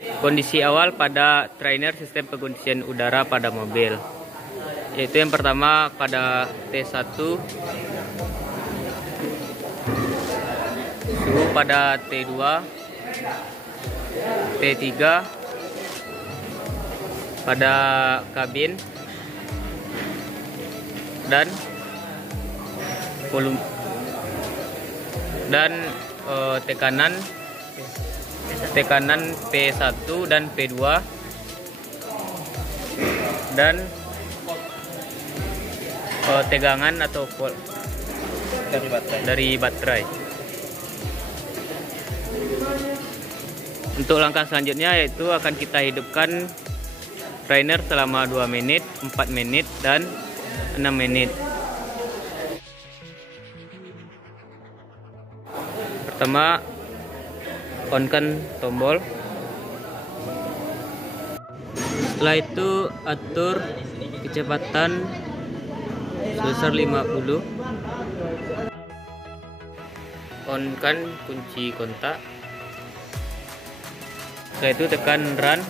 Kondisi awal pada trainer sistem pengondisian udara pada mobil, yaitu yang pertama pada T1 suhu pada T2, T3 pada kabin dan volume dan tekanan P1 dan P2 dan tegangan atau volt dari baterai. Untuk langkah selanjutnya yaitu akan kita hidupkan trainer selama 2 menit, 4 menit dan 6 menit. Pertama, on-kan tombol. Setelah itu atur kecepatan sebesar 50. On-kan kunci kontak. Setelah itu tekan run.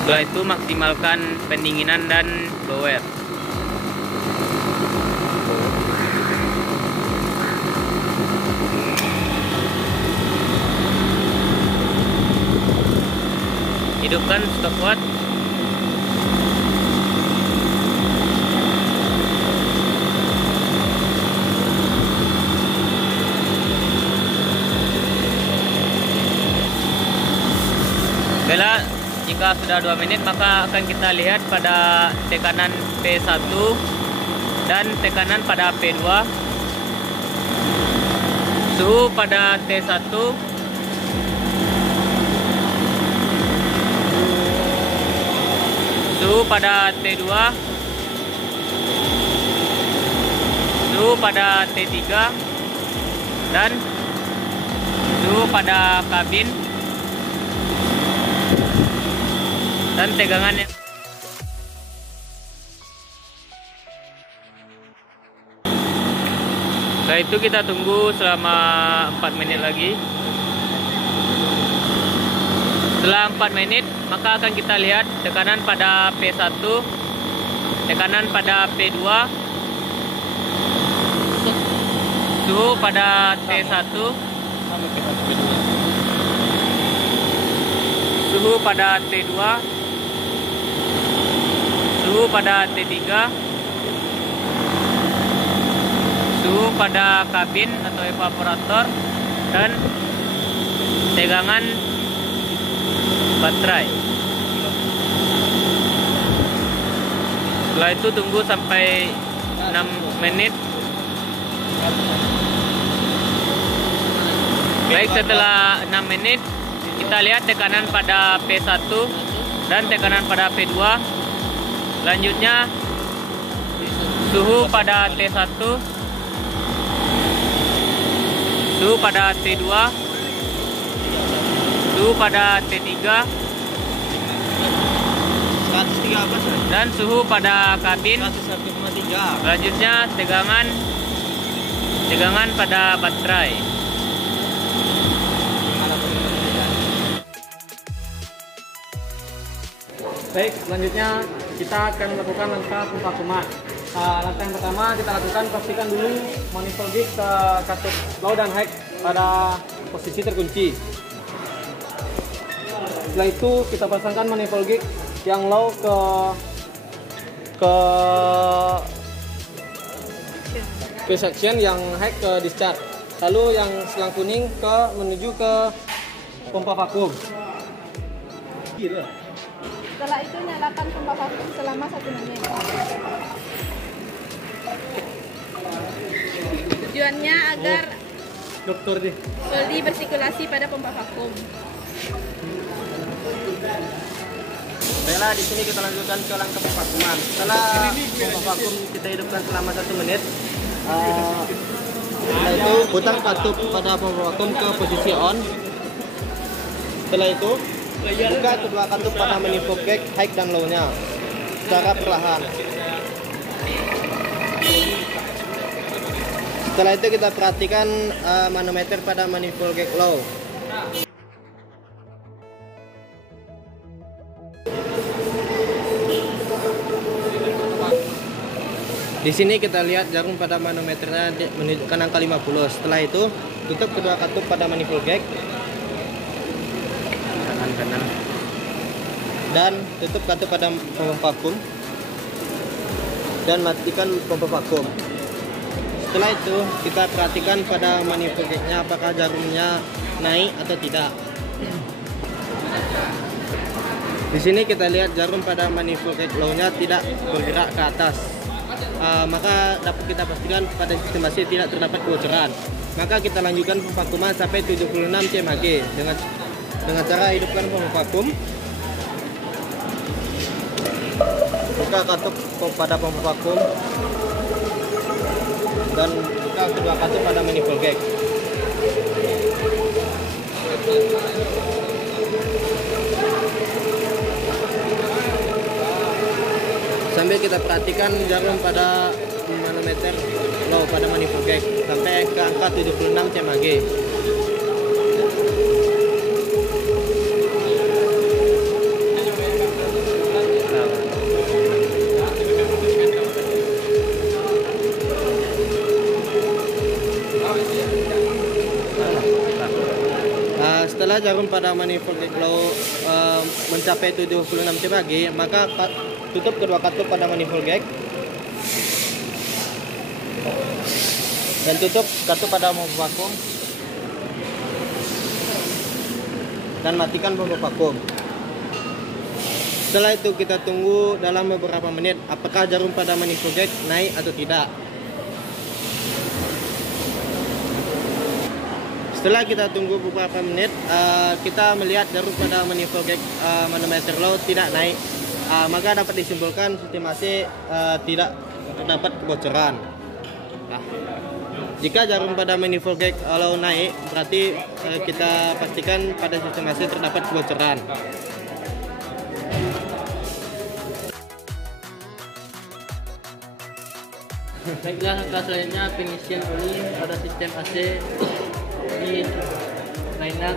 Setelah itu maksimalkan pendinginan dan blower. Hidupkan stopwatch. Bila jika sudah 2 menit maka akan kita lihat pada tekanan P1 dan tekanan pada P2, suhu pada T1, suhu pada T2, suhu pada T3 dan suhu pada kabin dan tegangannya. Setelah itu kita tunggu selama 4 menit lagi. Setelah 4 menit maka akan kita lihat tekanan pada P1, tekanan pada P2, suhu pada T1, suhu pada T2, suhu pada T3, suhu pada kabin atau evaporator dan tegangan baterai. Setelah itu tunggu sampai 6 menit. Baik, setelah 6 menit kita lihat tekanan pada P1 dan tekanan pada P2. Selanjutnya suhu pada T1, suhu pada T2, suhu pada T3 dan suhu pada kabin. Selanjutnya tegangan pada baterai. Baik, selanjutnya kita akan melakukan langkah pemvakuman. Langkah yang pertama kita lakukan, pastikan dulu manifold gig ke katup low dan high pada posisi terkunci. Setelah itu kita pasangkan manifold gig yang low ke section, yang high ke discharge. Lalu yang selang kuning menuju ke pompa vakum. Setelah itu nyalakan pompa vakum selama 1 menit. Tujuannya agar soldi bersirkulasi pada pompa vakum. Baiklah, di sini kita lanjutkan ke langkah pemvakuman. Setelah pompa vakum kita hidupkan selama 1 menit. Setelah itu putar katup pada pompa vakum ke posisi on. Setelah itu buka kedua katup pada manifold gig high dan low-nya secara perlahan. Setelah itu kita perhatikan manometer pada manifold gig low. Di sini kita lihat jarum pada manometernya menunjukkan angka 50. Setelah itu tutup kedua katup pada manifold gag Kanan. dan tutup katup pada pompa vakum dan matikan pompa vakum. Setelah itu kita perhatikan pada manifold gagnya apakah jarumnya naik atau tidak. Di sini kita lihat jarum pada manifold gag low-nya tidak bergerak ke atas. Maka dapat kita pastikan pada sistem AC tidak terdapat kebocoran. Maka kita lanjutkan pemvakuman sampai 76 cmg dengan cara hidupkan pompa vakum, buka katup pada pompa vakum dan buka kedua katup pada manifold gag. Sambil kita perhatikan jarum pada manometer low pada manifold gag sampai ke angka 76 cmg. Setelah jarum pada manifold gag low mencapai 76 cmg, maka tutup kedua katup pada manifold gag dan tutup katup pada pompa vakum dan matikan pompa vakum. Setelah itu kita tunggu dalam beberapa menit apakah jarum pada manifold gag naik atau tidak. Setelah kita tunggu beberapa menit, kita melihat jarum pada manifold gag manometer low tidak naik. Maka dapat disimpulkan sistem AC tidak terdapat kebocoran. Nah, jika jarum pada manifold gag low naik, berarti kita pastikan pada sistem AC terdapat kebocoran. Baiklah, langkah selanjutnya pengisian oli pada sistem AC di liner.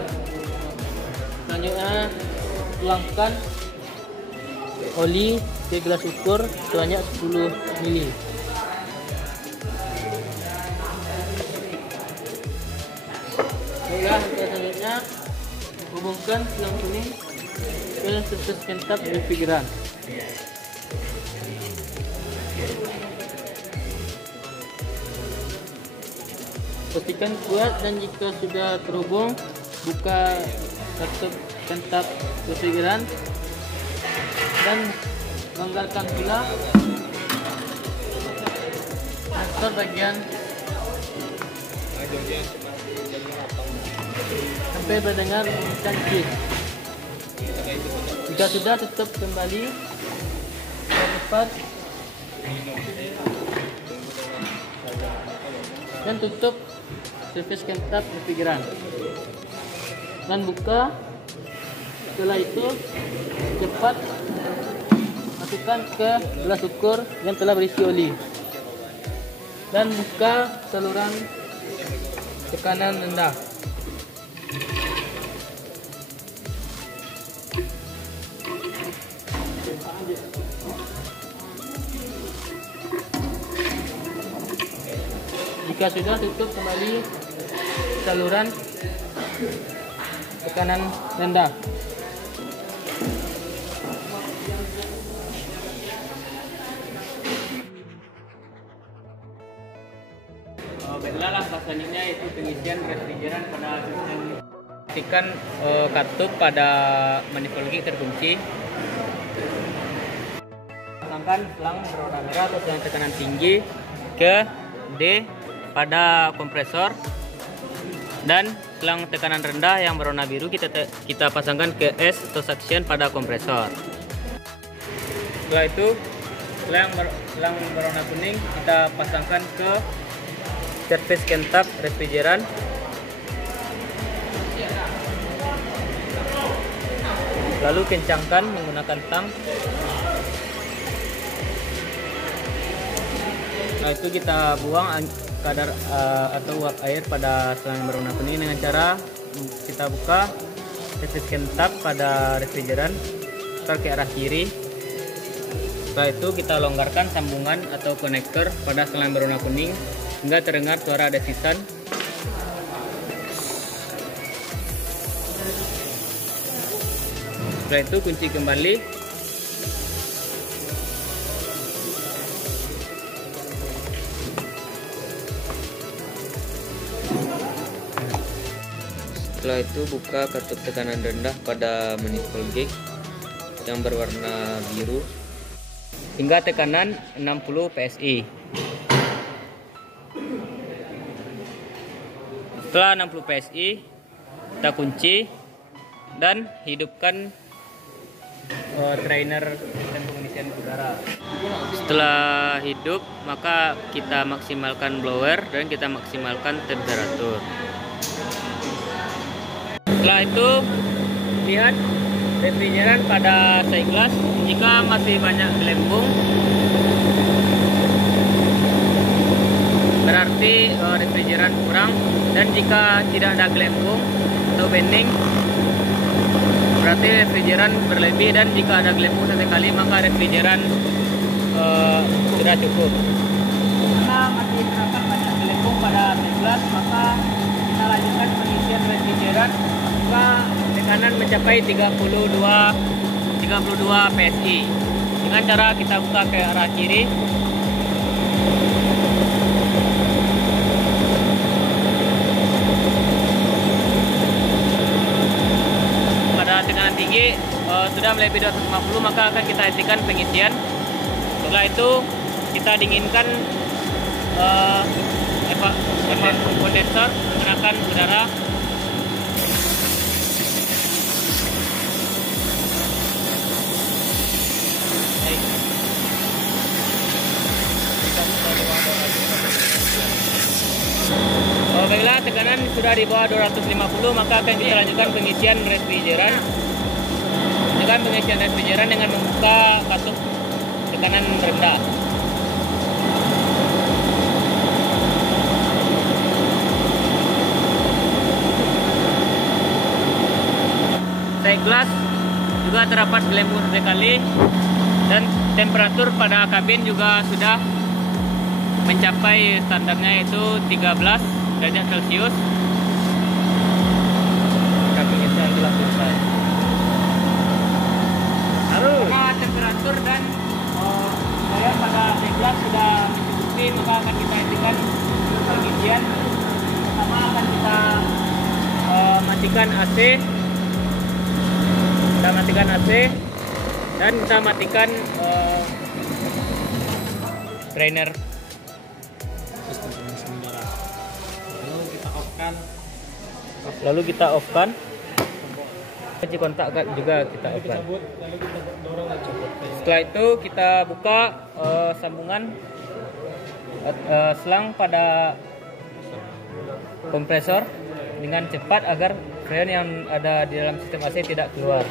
Selanjutnya tuangkan oli ke gelas ukur sebanyak 10 ml. Baiklah, langkah selanjutnya hubungkan selang kuning ke surface pentap refrigeran. Pastikan kuat dan jika sudah terhubung, buka katup pentap refrigeran dan menganggarkan pula transfer bagian sampai mendengar bunyian klik. Jika sudah, tutup kembali cepat dan tutup surface pentap refrigeran dan buka. Setelah itu cepat masukkan ke gelas ukur yang telah berisi oli dan buka saluran tekanan rendah. Jika sudah, tutup kembali saluran tekanan rendah. Baiklah, langkah selanjutnya itu pengisian refrigeran pada sistem. Pastikan katup pada manifold gag terkunci. Pasangkan selang berwarna merah atau selang tekanan tinggi ke D pada kompresor dan selang tekanan rendah yang berwarna biru kita pasangkan ke S atau suction pada kompresor. Setelah itu selang berwarna kuning kita pasangkan ke surface pentap refrigeran. Lalu kencangkan menggunakan tang. Nah, itu kita buang kadar atau uap air pada selang berwarna kuning dengan cara kita buka resistant tab pada refrigeran, putar ke arah kiri. Setelah itu kita longgarkan sambungan atau konektor pada selang berwarna kuning hingga terdengar suara desisan. Setelah itu kunci kembali. Setelah itu buka katup tekanan rendah pada manifold gauge yang berwarna biru hingga tekanan 60 PSI. Setelah 60 PSI, kita kunci dan hidupkan trainer sistem pengisian udara. Setelah hidup, maka kita maksimalkan blower dan kita maksimalkan temperatur. Setelah itu, lihat refrigeran pada side glass. Jika masih banyak gelembung, berarti refrigeran kurang, dan jika tidak ada gelembung atau bending, berarti refrigeran berlebih, dan jika ada gelembung sesekali maka refrigeran sudah cukup. Karena masih terdapat banyak gelembung pada side glass, maka kita lanjutkan pengisian refrigeran hingga tekanan mencapai 32 PSI. Dengan cara kita buka ke arah kiri. Pada tekanan tinggi sudah melebihi 250, maka akan kita hentikan pengisian. Setelah itu kita dinginkan kondensor menggunakan udara. Baiklah, tekanan sudah di bawah 250, maka akan kita lanjutkan pengisian refrigeran. Dengan pengisian refrigeran dengan membuka katup tekanan rendah. Side glass juga terdapat gelembung sekali, dan temperatur pada kabin juga sudah mencapai standarnya, yaitu 13 derajat Celcius. Pengisian telah selesai. Karena temperatur dan daya pada side glass sudah mencukupi, maka akan kita hentikan pengisian. Pertama akan kita matikan AC. Kita matikan AC dan kita matikan drainer. Lalu kita off-kan. Kunci kontak juga kita off-kan. Setelah itu kita buka sambungan selang pada kompresor dengan cepat agar freon yang ada di dalam sistem AC tidak keluar.